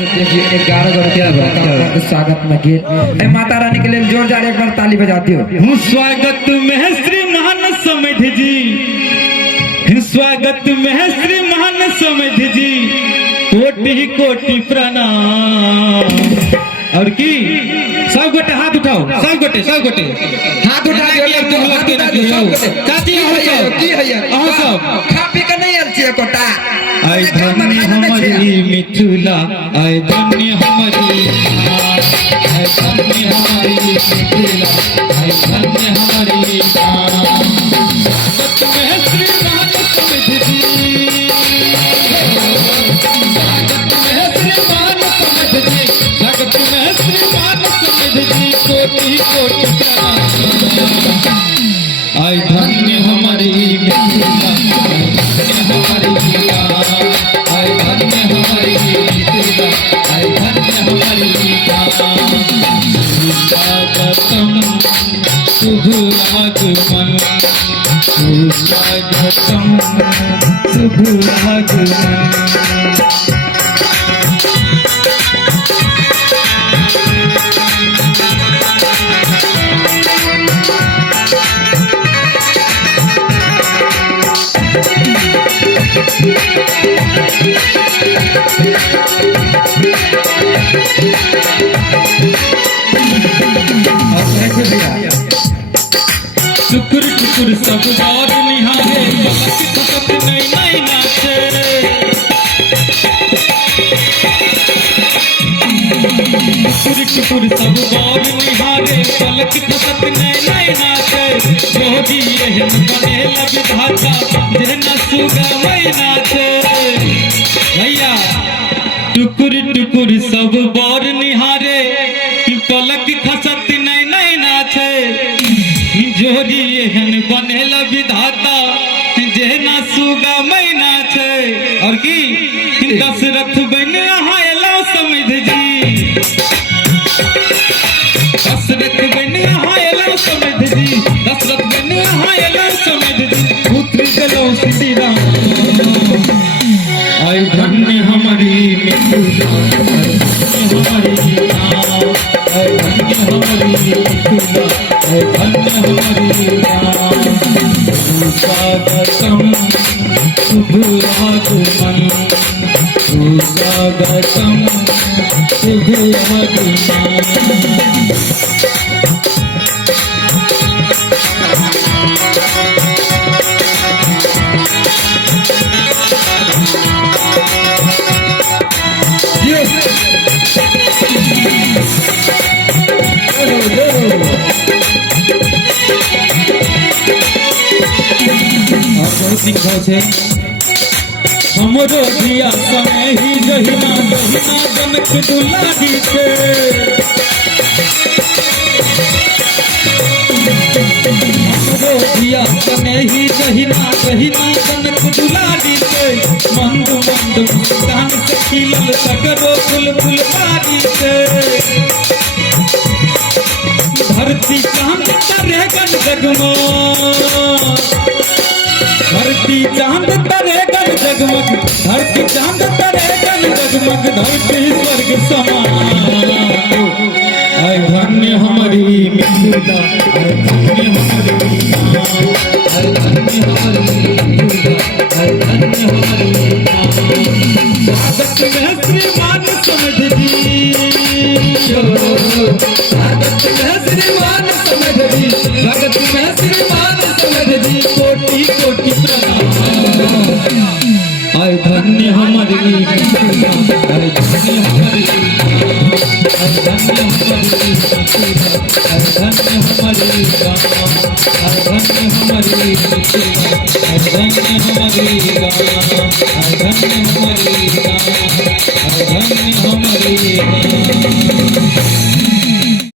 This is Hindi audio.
11 स्वागत में गीत माता रानी के लिए जोरदार एक बार ताली बजाती हो। स्वागत में श्री महान समृद्ध जी, स्वागत में श्री महान समृद्ध जी, कोटि कोटि प्रणाम। और की सब गोटे हाथ उठाओ, सब गोटे हाथ उठा खा पी के नहीं आल छिए कोटा। आय धन्य हमारी मिथिला, आय धन्य हमारी, आय धन्य हमारी मिथिला, आय धन्य हमारी। स्वागत में श्री महान समृद्ध जी, स्वागत में श्री महान समृद्ध जी, स्वागत में श्री महान समृद्ध जी, कोटि कोटि प्रणाम। आय धन्य हमारी मिथिला, धन्य हमारी मिथिला, आय धन्य हमारी मिथिला, आय धन्य हमारी मिथिला। स्वागतम शुभ आगमन, स्वागतम शुभ आगमन। शुक्र शुक्र सब बार निहारे, पलक खसत नहीं नहीं नाचे। शुक्र शुक्र सब बार निहारे, पलक खसत नहीं नहीं नाचे। जोगी एहन बने विधाता, जेना सुगा वही नाचे। भैया टुकुर टुकुर सब बार निहारे, पलक खसत नहीं नहीं नाचे। जोड़ी एहन बनेला विधाता, जेना सुगा मैना छे। और की दशरथ बन आयला समृद्ध जी, दशरथ बन आयला समृद्ध जी, दशरथ बन आयला समृद्ध जी, पुत्र चलो श्री राम। आय धन्य हमारी मिथिला, हमारी नाम, आय धन्य हमारी मिथिला, आय धन्य हमारी नाम। स्वागतम शुभ आगमन, स्वागतम शुभ आगमन। हमरो दिया समय ही जहिना जहिना जनक दुलारी से। हमरो दिया समय ही जहिना जहिना जनक दुलारी से। मंद मंद मुस्कान से खिलल सगरो फूल फुलकारी से। धरती चांद तारे गन जगमग, धरती चांद तारे गन जगमग, धरती चांद तारे गन जगमग, धरती स्वर्ग समान। आय धन्य हमारी मिथिला, आय धन्य हमारी नाम, आय धन्य हमारी मिथिला, आय धन्य हमारी नाम। स्वागत में श्री मान समृद्ध जी, स्वागत में श्री मान समृद्ध जी, स्वागत में श्री मान समृद्ध जी, कोटि कोटि प्रणाम। आय धन्य हमारी मिथिला, आय धन्य हमारी नाम, आय धन्य हमारी मिथिला, आय धन्य हमारी नाम, आय धन्य हमारी मिथिला, आय धन्य हमारी नाम, आय धन्य हमारी नाम, आय धन्य हमारी नाम।